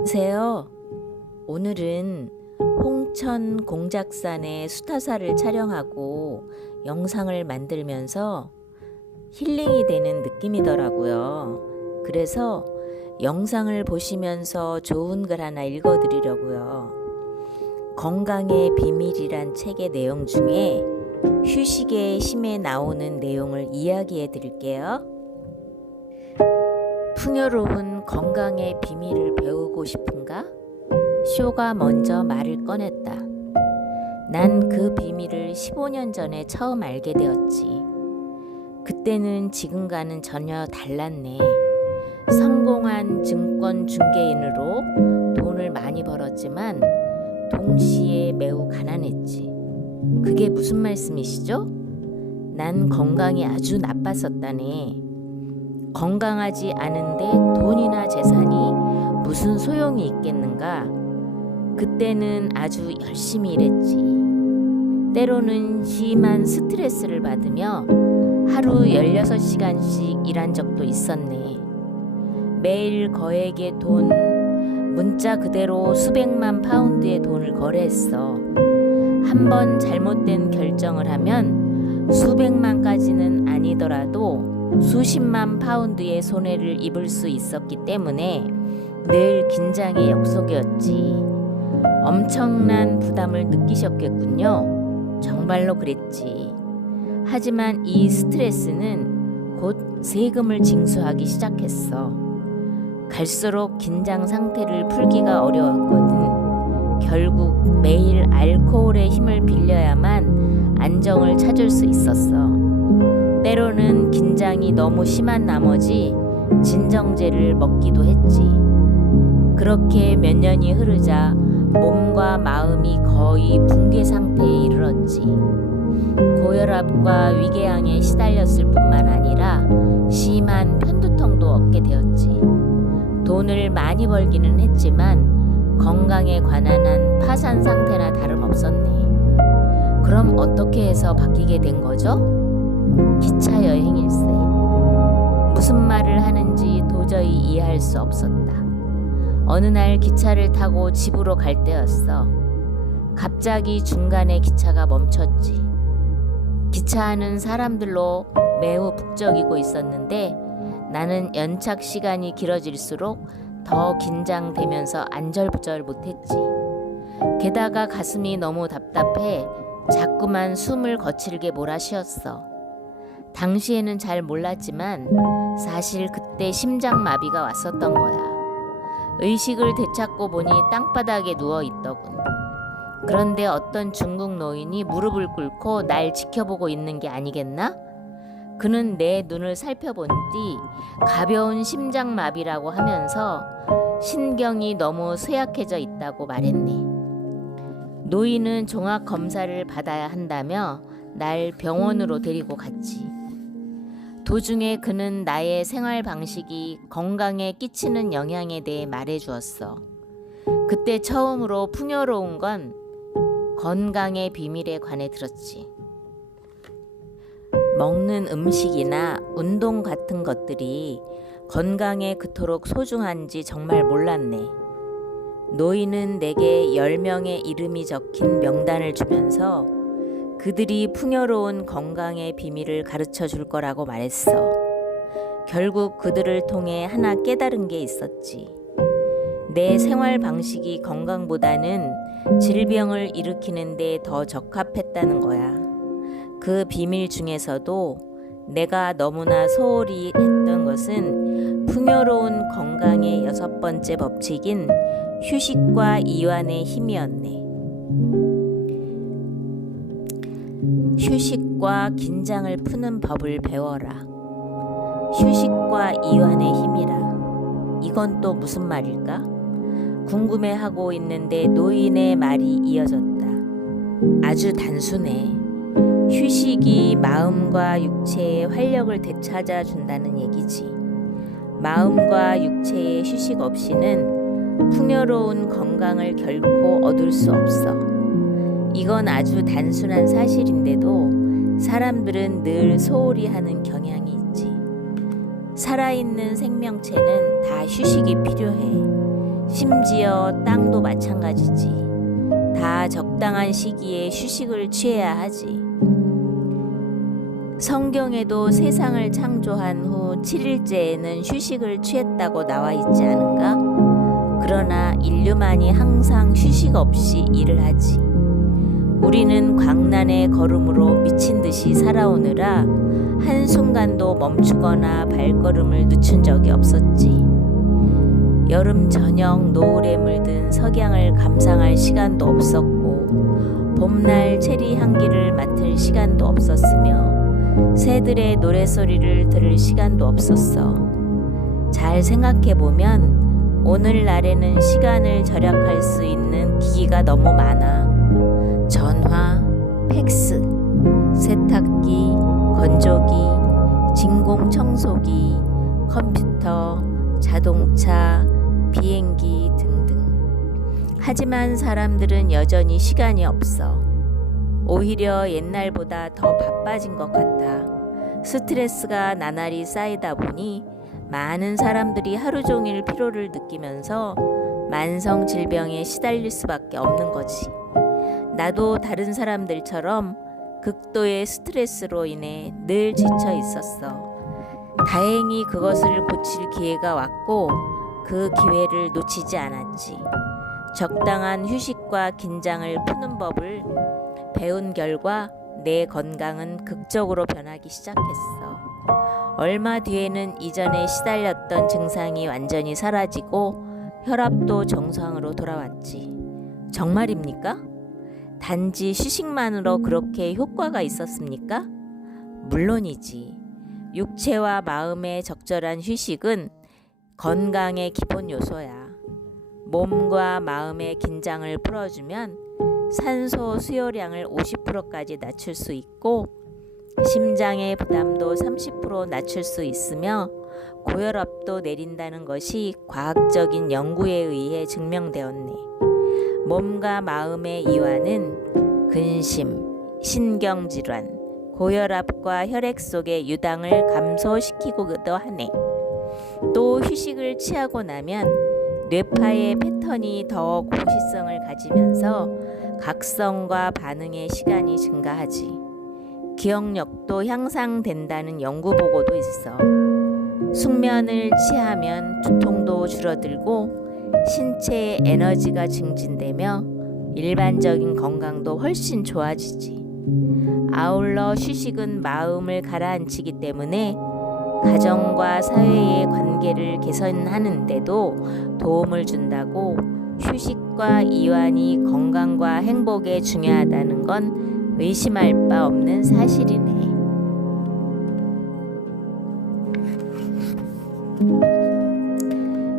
안녕하세요. 오늘은 홍천 공작산의 수타사를 촬영하고 영상을 만들면서 힐링이 되는 느낌이더라고요. 그래서 영상을 보시면서 좋은 글 하나 읽어드리려고요. 건강의 비밀이란 책의 내용 중에 휴식의 힘에 나오는 내용을 이야기해 드릴게요. 풍요로운 건강의 비밀을 배우고 싶은가? 쇼가 먼저 말을 꺼냈다. 난 그 비밀을 15년 전에 처음 알게 되었지. 그때는 지금과는 전혀 달랐네. 성공한 증권 중개인으로 돈을 많이 벌었지만 동시에 매우 가난했지. 그게 무슨 말씀이시죠? 난 건강이 아주 나빴었다네. 건강하지 않은데 돈이나 재산이 무슨 소용이 있겠는가? 그때는 아주 열심히 일했지. 때로는 심한 스트레스를 받으며 하루 16시간씩 일한 적도 있었네. 매일 거액의 돈, 문자 그대로 수백만 파운드의 돈을 거래했어. 한 번 잘못된 결정을 하면 수백만까지는 아니더라도 수십만 파운드의 손해를 입을 수 있었기 때문에 늘 긴장의 역속이었지. 엄청난 부담을 느끼셨겠군요. 정말로 그랬지. 하지만 이 스트레스는 곧 세금을 징수하기 시작했어. 갈수록 긴장 상태를 풀기가 어려웠거든. 결국 매일 알코올의 힘을 빌려야만 안정을 찾을 수 있었어. 때로는 긴장이 너무 심한 나머지 진정제를 먹기도 했지. 그렇게 몇 년이 흐르자 몸과 마음이 거의 붕괴 상태에 이르렀지. 고혈압과 위궤양에 시달렸을 뿐만 아니라 심한 편두통도 얻게 되었지. 돈을 많이 벌기는 했지만 건강에 관한 한 파산 상태나 다름없었네. 그럼 어떻게 해서 바뀌게 된 거죠? 기차 여행일세. 무슨 말을 하는지 도저히 이해할 수 없었다. 어느 날 기차를 타고 집으로 갈 때였어. 갑자기 중간에 기차가 멈췄지. 기차 안은 사람들로 매우 북적이고 있었는데 나는 연착 시간이 길어질수록 더 긴장되면서 안절부절 못했지. 게다가 가슴이 너무 답답해 자꾸만 숨을 거칠게 몰아쉬었어. 당시에는 잘 몰랐지만 사실 그때 심장마비가 왔었던 거야. 의식을 되찾고 보니 땅바닥에 누워 있더군. 그런데 어떤 중국 노인이 무릎을 꿇고 날 지켜보고 있는 게 아니겠나? 그는 내 눈을 살펴본 뒤 가벼운 심장마비라고 하면서 신경이 너무 쇠약해져 있다고 말했네. 노인은 종합검사를 받아야 한다며 날 병원으로 데리고 갔지. 도중에 그는 나의 생활 방식이 건강에 끼치는 영향에 대해 말해주었어. 그때 처음으로 풍요로운 건 건강의 비밀에 관해 들었지. 먹는 음식이나 운동 같은 것들이 건강에 그토록 소중한지 정말 몰랐네. 노인은 내게 10명의 이름이 적힌 명단을 주면서 그들이 풍요로운 건강의 비밀을 가르쳐 줄 거라고 말했어. 결국 그들을 통해 하나 깨달은 게 있었지. 내 생활 방식이 건강보다는 질병을 일으키는 데 더 적합했다는 거야. 그 비밀 중에서도 내가 너무나 소홀히 했던 것은 풍요로운 건강의 6번째 법칙인 휴식과 이완의 힘이었네. 휴식과 긴장을 푸는 법을 배워라. 휴식과 이완의 힘이라. 이건 또 무슨 말일까? 궁금해하고 있는데 노인의 말이 이어졌다. 아주 단순해. 휴식이 마음과 육체의 활력을 되찾아 준다는 얘기지. 마음과 육체의 휴식 없이는 풍요로운 건강을 결코 얻을 수 없어. 이건 아주 단순한 사실인데도 사람들은 늘 소홀히 하는 경향이 있지. 살아있는 생명체는 다 휴식이 필요해. 심지어 땅도 마찬가지지. 다 적당한 시기에 휴식을 취해야 하지. 성경에도 세상을 창조한 후 7일째에는 휴식을 취했다고 나와 있지 않은가? 그러나 인류만이 항상 휴식 없이 일을 하지. 우리는 광란의 걸음으로 미친 듯이 살아오느라 한순간도 멈추거나 발걸음을 늦춘 적이 없었지. 여름 저녁 노을에 물든 석양을 감상할 시간도 없었고, 봄날 체리 향기를 맡을 시간도 없었으며, 새들의 노래소리를 들을 시간도 없었어. 잘 생각해보면 오늘날에는 시간을 절약할 수 있는 기기가 너무 많아. 전화, 팩스, 세탁기, 건조기, 진공청소기, 컴퓨터, 자동차, 비행기 등등. 하지만 사람들은 여전히 시간이 없어. 오히려 옛날보다 더 바빠진 것 같아. 스트레스가 나날이 쌓이다 보니 많은 사람들이 하루 종일 피로를 느끼면서 만성 질병에 시달릴 수밖에 없는 거지. 나도 다른 사람들처럼 극도의 스트레스로 인해 늘 지쳐 있었어. 다행히 그것을 고칠 기회가 왔고 그 기회를 놓치지 않았지. 적당한 휴식과 긴장을 푸는 법을 배운 결과 내 건강은 극적으로 변하기 시작했어. 얼마 뒤에는 이전에 시달렸던 증상이 완전히 사라지고 혈압도 정상으로 돌아왔지. 정말입니까? 단지 휴식만으로 그렇게 효과가 있었습니까? 물론이지. 육체와 마음의 적절한 휴식은 건강의 기본 요소야. 몸과 마음의 긴장을 풀어주면 산소 수요량을 50%까지 낮출 수 있고 심장의 부담도 30% 낮출 수 있으며 고혈압도 내린다는 것이 과학적인 연구에 의해 증명되었네. 몸과 마음의 이완은 근심, 신경질환, 고혈압과 혈액 속의 유당을 감소시키기도 하네. 또 휴식을 취하고 나면 뇌파의 패턴이 더 고시성을 가지면서 각성과 반응의 시간이 증가하지. 기억력도 향상된다는 연구 보고도 있어. 숙면을 취하면 두통도 줄어들고 신체의 에너지가 증진되며 일반적인 건강도 훨씬 좋아지지. 아울러 휴식은 마음을 가라앉히기 때문에 가정과 사회의 관계를 개선하는 데도 도움을 준다고 휴식과 이완이 건강과 행복에 중요하다는 건 의심할 바 없는 사실이네.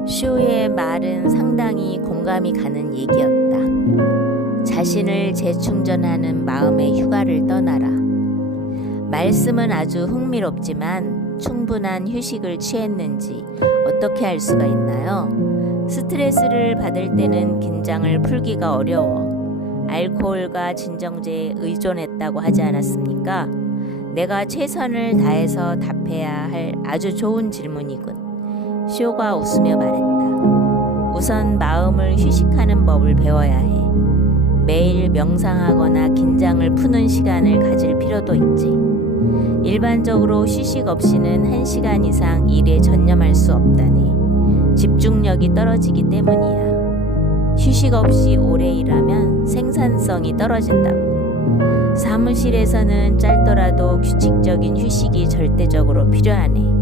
쇼의 말은 상당히 공감이 가는 얘기였다. 자신을 재충전하는 마음의 휴가를 떠나라. 말씀은 아주 흥미롭지만 충분한 휴식을 취했는지 어떻게 알 수가 있나요? 스트레스를 받을 때는 긴장을 풀기가 어려워. 알코올과 진정제에 의존했다고 하지 않았습니까? 내가 최선을 다해서 답해야 할 아주 좋은 질문이군. 쇼가 웃으며 말했다. 우선 마음을 휴식하는 법을 배워야 해. 매일 명상하거나 긴장을 푸는 시간을 가질 필요도 있지. 일반적으로 휴식 없이는 1시간 이상 일에 전념할 수 없다네. 집중력이 떨어지기 때문이야. 휴식 없이 오래 일하면 생산성이 떨어진다고. 사무실에서는 짧더라도 규칙적인 휴식이 절대적으로 필요하네.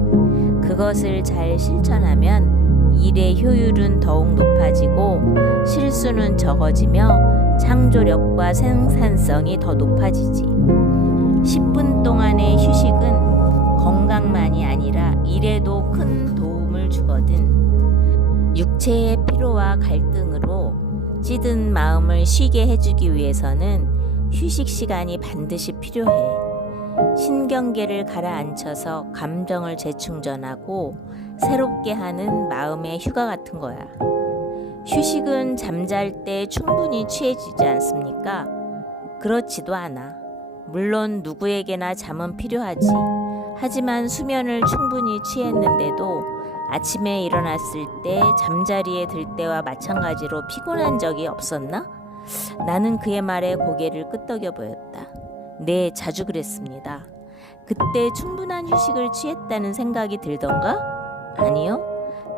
그것을 잘 실천하면 일의 효율은 더욱 높아지고 실수는 적어지며 창조력과 생산성이 더 높아지지. 10분 동안의 휴식은 건강만이 아니라 일에도 큰 도움을 주거든. 육체의 피로와 갈등으로 찌든 마음을 쉬게 해주기 위해서는 휴식 시간이 반드시 필요해. 신경계를 가라앉혀서 감정을 재충전하고 새롭게 하는 마음의 휴가 같은 거야. 휴식은 잠잘 때 충분히 취해지지 않습니까? 그렇지도 않아. 물론 누구에게나 잠은 필요하지. 하지만 수면을 충분히 취했는데도 아침에 일어났을 때 잠자리에 들 때와 마찬가지로 피곤한 적이 없었나? 나는 그의 말에 고개를 끄덕여 보였다. 네, 자주 그랬습니다. 그때 충분한 휴식을 취했다는 생각이 들던가? 아니요.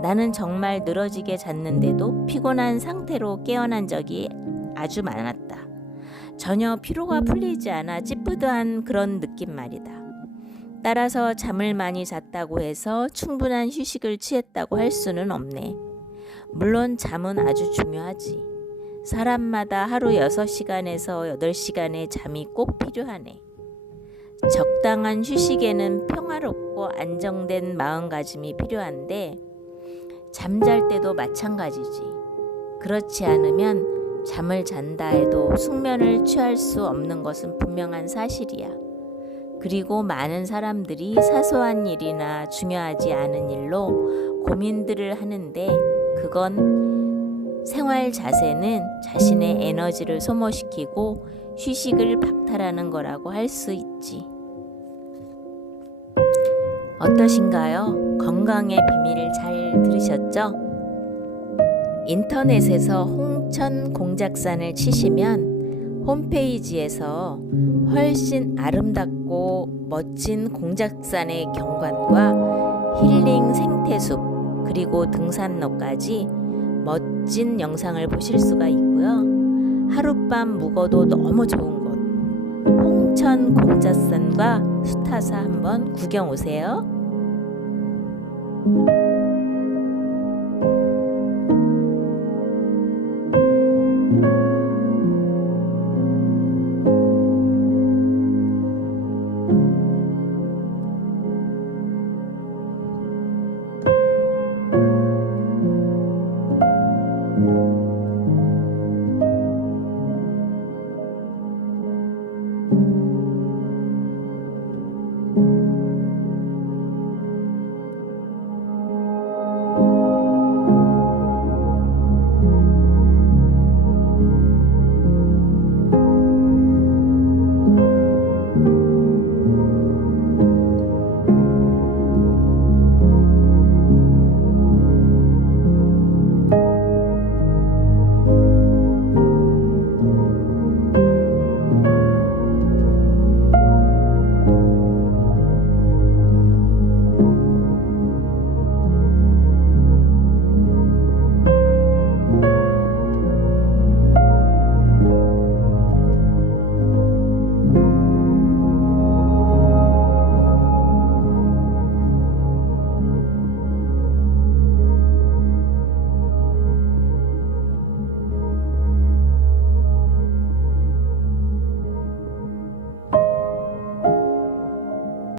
나는 정말 늘어지게 잤는데도 피곤한 상태로 깨어난 적이 아주 많았다. 전혀 피로가 풀리지 않아 찌뿌드한 그런 느낌 말이다. 따라서 잠을 많이 잤다고 해서 충분한 휴식을 취했다고 할 수는 없네. 물론 잠은 아주 중요하지. 사람마다 하루 6시간에서 8시간의 잠이 꼭 필요하네. 적당한 휴식에는 평화롭고 안정된 마음가짐이 필요한데 잠잘 때도 마찬가지지. 그렇지 않으면 잠을 잔다 해도 숙면을 취할 수 없는 것은 분명한 사실이야. 그리고 많은 사람들이 사소한 일이나 중요하지 않은 일로 고민들을 하는데 그건 생활 자세는 자신의 에너지를 소모시키고 휴식을 박탈하는 거라고 할 수 있지. 어떠신가요? 건강의 비밀을 잘 들으셨죠? 인터넷에서 홍천 공작산을 치시면 홈페이지에서 훨씬 아름답고 멋진 공작산의 경관과 힐링 생태숲 그리고 등산로까지 멋진 영상을 보실 수가 있고요. 하룻밤 묵어도 너무 좋은 곳 홍천 공작산과 수타사 한번 구경 오세요.